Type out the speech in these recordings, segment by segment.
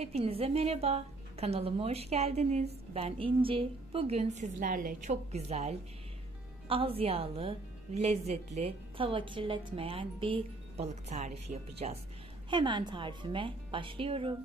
Hepinize merhaba. Kanalıma hoş geldiniz. Ben İnci. Bugün sizlerle çok güzel, az yağlı, lezzetli, tava kirletmeyen bir balık tarifi yapacağız. Hemen tarifime başlıyorum.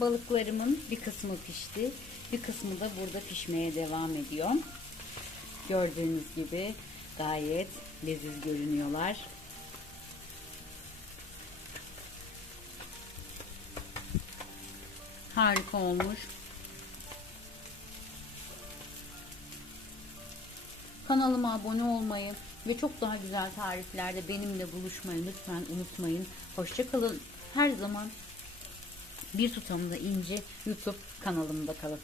Balıklarımın bir kısmı pişti. Bir kısmı da burada pişmeye devam ediyor. Gördüğünüz gibi gayet leziz görünüyorlar. Harika olmuş. Kanalıma abone olmayı ve çok daha güzel tariflerde benimle buluşmayı lütfen unutmayın. Hoşça kalın. Her zaman Bir tutamda inci YouTube kanalımda kalın.